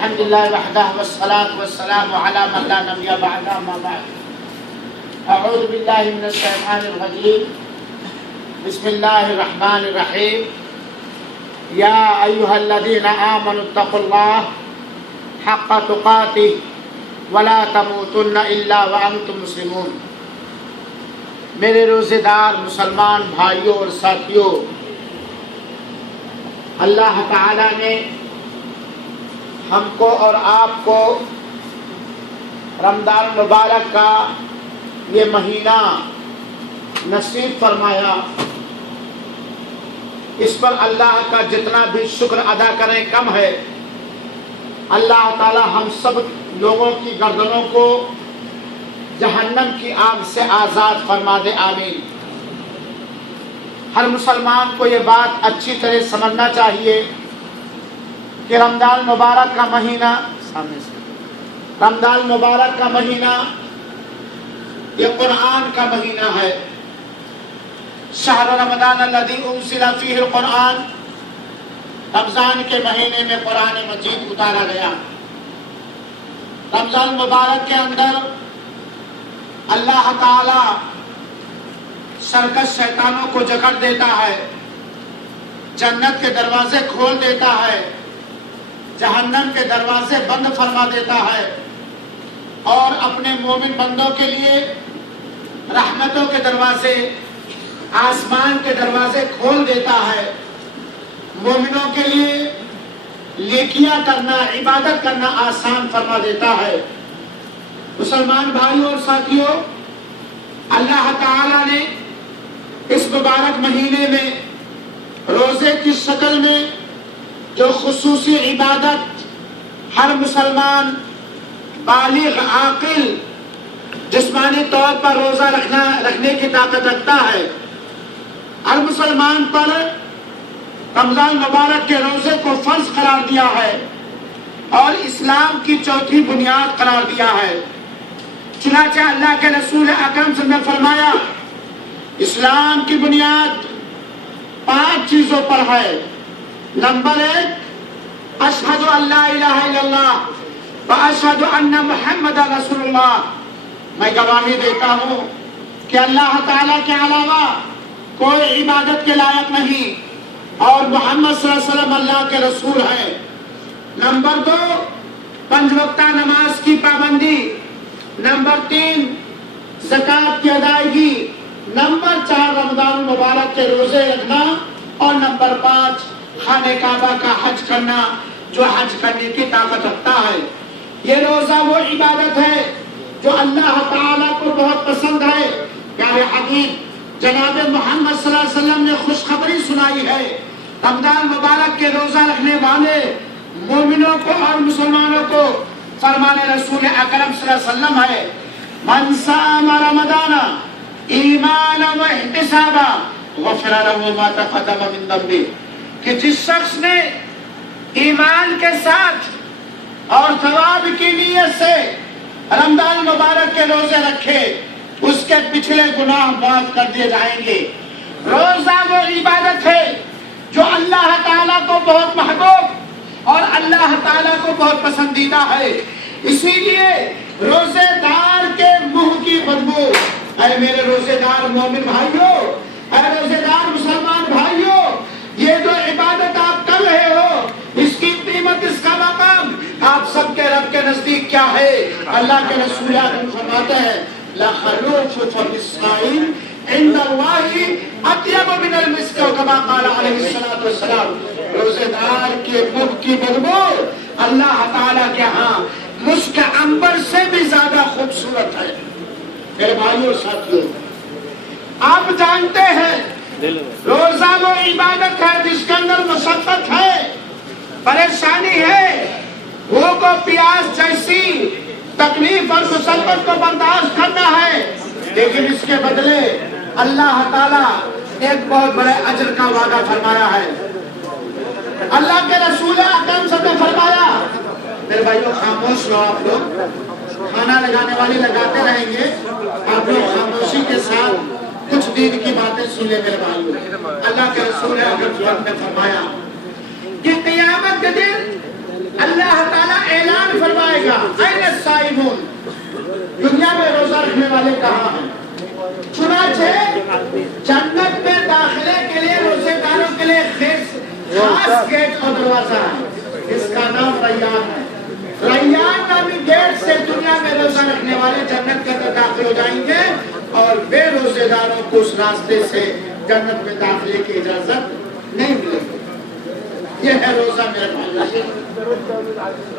الحمد لله وحده والصلاة والسلام على من لا نبي بعده أما بعد. أعوذ بالله من الشيطان الرجيم. بسم الله الرحمن الرحيم. يا أيها الذين آمنوا اتقوا الله حق تقاته ولا تموتن إلا وأنتم مسلمون. میرے روزے دار مسلمان بھائیوں اور ساتھیوں، اللہ تعالی نے ہم کو اور آپ کو رمضان مبارک کا یہ مہینہ نصیب فرمایا. اس پر اللہ کا جتنا بھی شکر ادا کریں کم ہے. اللہ تعالی ہم سب لوگوں کی گردنوں کو جہنم کی آگ سے آزاد فرما دے. آمین. ہر مسلمان کو یہ بات اچھی طرح سمجھنا چاہیے کہ رمضان مبارک کا مہینہ یہ قرآن کا مہینہ ہے. شہر رمضان الذی انزل فیہ القرآن، رمضان کے مہینے میں قرآن مجید اتارا گیا. رمضان مبارک کے اندر اللہ تعالی سرکش شیطانوں کو جکڑ دیتا ہے، جنت کے دروازے کھول دیتا ہے، جہنم کے دروازے بند فرما دیتا ہے، اور اپنے مومن بندوں کے لیے رحمتوں کے دروازے، آسمان کے دروازے کھول دیتا ہے. مومنوں کے لیے نیکیاں کرنا، عبادت کرنا آسان فرما دیتا ہے. مسلمان بھائیوں اور ساتھیوں، اللہ تعالی نے اس مبارک مہینے میں روزے کی شکل میں جو خصوصی عبادت ہر مسلمان بالغ عاقل جسمانی طور پر روزہ رکھنے کی طاقت رکھتا ہے، ہر مسلمان پر رمضان مبارک کے روزے کو فرض قرار دیا ہے اور اسلام کی چوتھی بنیاد قرار دیا ہے. چنانچہ اللہ کے رسول اکرم صلی اللہ علیہ وسلم نے فرمایا، اسلام کی بنیاد 5 چیزوں پر ہے. نمبر 1، اشہد ان لا الہ الا اللہ واشہد ان محمد رسول اللہ. میں گواہی دیتا ہوں کہ اللہ تعالیٰ کے علاوہ کوئی عبادت کے لائق نہیں اور محمد صلی اللہ علیہ وسلم اللہ کے رسول ہیں. نمبر 2، 5 وقتہ نماز کی پابندی. نمبر 3، زکوٰۃ کی ادائیگی. نمبر 4، رمضان مبارک کے روزے رکھنا. اور نمبر 5، خانہ کعبہ کا حج کرنا جو حج کرنے کی طاقت رکھتا ہے. یہ روزہ وہ عبادت ہے جو اللہ تعالیٰ کو بہت پسند ہے. پیارے حبیب جناب محمد صلی اللہ علیہ وسلم نے خوشخبری سنائی ہے. رمضان مبارک کے روزہ رکھنے والے مومنوں کو اور مسلمانوں کو فرمان رسول اکرم صلی اللہ علیہ وسلم ہے، من صام رمضان ایمانا و احتسابا غفر له ما تقدم من ذنبه. کہ جس شخص نے ایمان کے ساتھ اور ثواب کی نیت سے رمضان مبارک کے روزے رکھے، اس کے پچھلے گناہ معاف کر دیے جائیں گے. روزہ وہ عبادت ہے جو اللہ تعالیٰ کو بہت محبوب اور اللہ تعالیٰ کو بہت پسندیدہ ہے. اسی لیے روزے دار کے منہ کی بدبو، اے میرے روزے دار مومن بھائیوں، اے روزے دار مسلمان بھائیوں، یہ جو عبادت آپ کر رہے ہو، اس کی قیمت، اس کا مقام آپ سب کے رب کے نزدیک کیا ہے؟ اللہ کے رسول اکرم فرماتے ہیں، لَخَلُوفُ فَمِ الصَّائِمِ عِندَ اللَّهِ أَطْيَبُ مِنَ الْمِسْكِ كَمَا قَالَ عَلَيْهِ الصَّلَاةُ وَالسَّلَامُ. روزے دار کے منہ کی بدبو اللہ تعالیٰ کے ہاں مسک عنبر سے بھی زیادہ خوبصورت ہے. میرے بھائیوں اور ساتھیوں، آپ جانتے ہیں روزہ وہ عبادت ہے جس کے اندر مشقت ہے، پریشانی ہے، بھوک و پیاس جیسی تکلیف اور مصیبت کو برداشت کرنا ہے، لیکن اس کے بدلے اللہ تعالیٰ ایک بہت بڑے اجر کا وعدہ فرمایا ہے. اللہ کے رسول اکرم صلی اللہ علیہ وسلم نے فرمایا، میرے بھائیوں خاموش رہو، آپ لوگ کھانا لگانے والے لگاتے رہیں گے، آپ لوگ خاموشی کے ساتھ کچھ دین کی باتیں سن لیں. میرے بھائیوں، اللہ کے رسول اکرم صلی اللہ علیہ وسلم نے فرمایا کہ قیامت کے دن اللہ تعالیٰ فرمائے گا این الصائمون، دنیا میں روزہ رکھنے والے کہاں ہیں؟ چنانچہ جنت میں داخلے کے لیے روزے داروں کے لیے خاص گیٹ اور دروازہ ہے، اس کا نام ریان ہے۔ ریان نامی گیٹ سے دنیا میں روزہ رکھنے والے جنت کے اندر داخل ہو جائیں گے، اور بے روزے داروں کو اس راستے سے جنت میں داخلے کی اجازت نہیں ملے گی۔ یہ ہے روزہ میرے بھائی،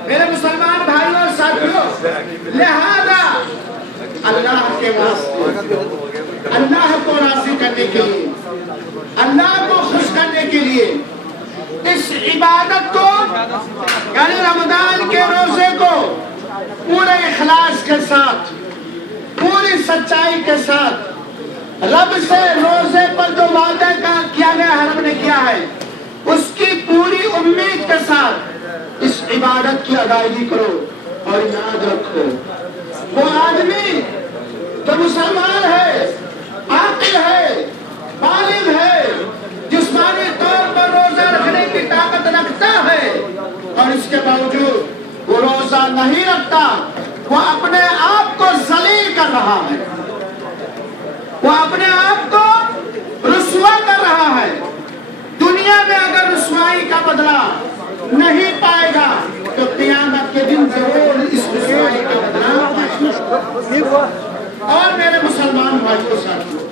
میرے مسلمان بھائیوں اور ساتھیوں، لہذا اللہ کے واسطے، اللہ کو راضی کرنے کے لیے، اللہ کو خوش کرنے کے لیے اس عبادت کو، یعنی رمضان کے روزے کو پورے اخلاص کے ساتھ، پوری سچائی کے ساتھ، رب سے روزے پر جو وعدہ کیا گیا ہے، رب نے کیا ہے، اس کی پوری امید کے ساتھ اس عبادت کی ادائیگی کرو۔ اور یاد رکھو، وہ آدمی جو مسلمان ہے، عاقل ہے، بالغ ہے، جسمانی طور پر روزہ رکھنے کی طاقت رکھتا ہے، اور اس کے باوجود وہ روزہ نہیں رکھتا، وہ اپنے آپ کو ذلیل کر رہا ہے، وہ اپنے آپ کو رسوا کر رہا ہے۔ دنیا میں اگر رسوائی کا بدلہ نہیں پائے گا تو قیامت کے دن ضرور اس رسوائی کا بدلہ پائے گا۔ اور میرے مسلمان بھائیوں ساتھیوں،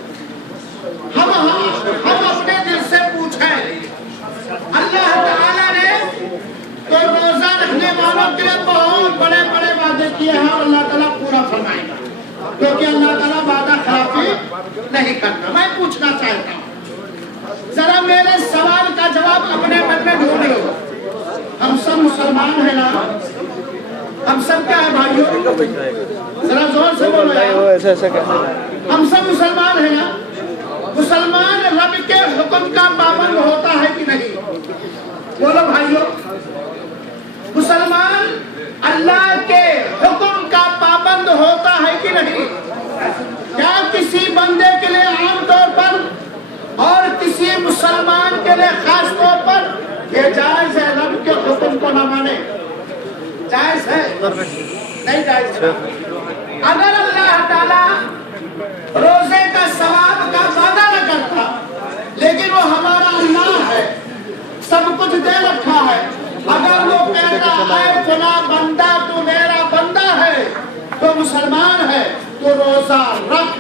ہم اپنے دل سے پوچھیں، اللہ تعالیٰ نے تو روزہ رکھنے والوں کے لیے بہت بڑے بڑے وعدے کیے ہیں، اور اللہ تعالیٰ پورا فرمائے گا، کیونکہ اللہ تعالیٰ وعدہ خلافی نہیں کرتا۔ میں پوچھنا چاہتا ہوں، ذرا میرے سوال کا جواب اپنے من میں ڈھونڈو۔ ہم سب مسلمان ہیں نا؟ ہم سب کیا ہے بھائیوں؟ ذرا زور سے بولو یار۔ ہم سب مسلمان ہیں نا؟ مسلمان رب کے حکم کا پابند ہوتا ہے کہ نہیں؟ بولو بھائیوں، مسلمان اللہ کے حکم کا پابند ہوتا ہے کہ نہیں؟ کیا کسی بندے کے لیے عام طور پر اور کسی مسلمان کے لیے خاص طور پر یہ جائز ہے رب کے حکم کو نہ مانے؟ جائز ہے؟ نہیں جائز ہے۔ اگر اللہ تعالیٰ روزے کا ثواب کا وعدہ نہ کرتا، لیکن وہ ہمارا اللہ ہے، سب کچھ دے رکھا ہے، اگر وہ کہتا ہے فلاں بندہ تو میرا بندہ ہے، تو مسلمان ہے، تو روزہ رکھ،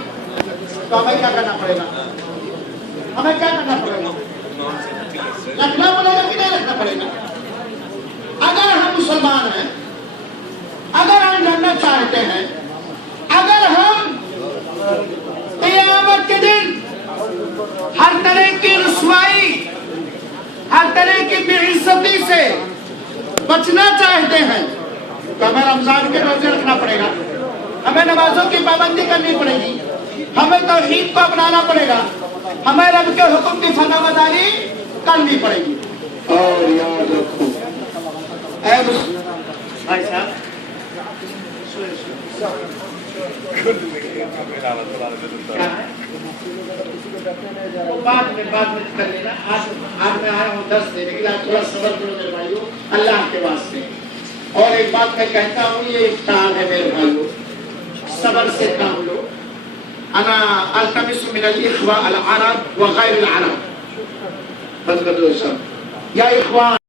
تو ہمیں کیا کرنا پڑے گا؟ ہمیں کیا کرنا پڑے گا؟ رکھنا پڑے گا کہ نہیں رکھنا پڑے گا؟ اگر ہم مسلمان ہیں، اگر ہم جنت چاہتے ہیں، اگر ہم قیامت کے دن ہر طرح کی رسوائی، ہر طرح کی بے عزتی سے بچنا چاہتے ہیں، تو ہمیں رمضان کے روزے رکھنا پڑے گا، ہمیں نمازوں کی پابندی کرنی پڑے گی، ہمیں توحید کو اپنانا پڑے گا، ہمیں رب کے حکم کی فرمانبرداری کرنی پڑے گی۔ اور یاد رکھو اے بھائی صاحب، بات میں کر لینا، آج میں آیا ہوں 10 سے، لیکن آپ تھوڑا صبر کرو میرے بھائیوں اللہ کے واسطے۔ اور ایک بات میں کہتا ہوں، یہ افطار ہے میرے بھائیوں، صبر سے کام لو۔ انا التمس من الاخوة العرب وغير العرب، بس بدو یا اخوان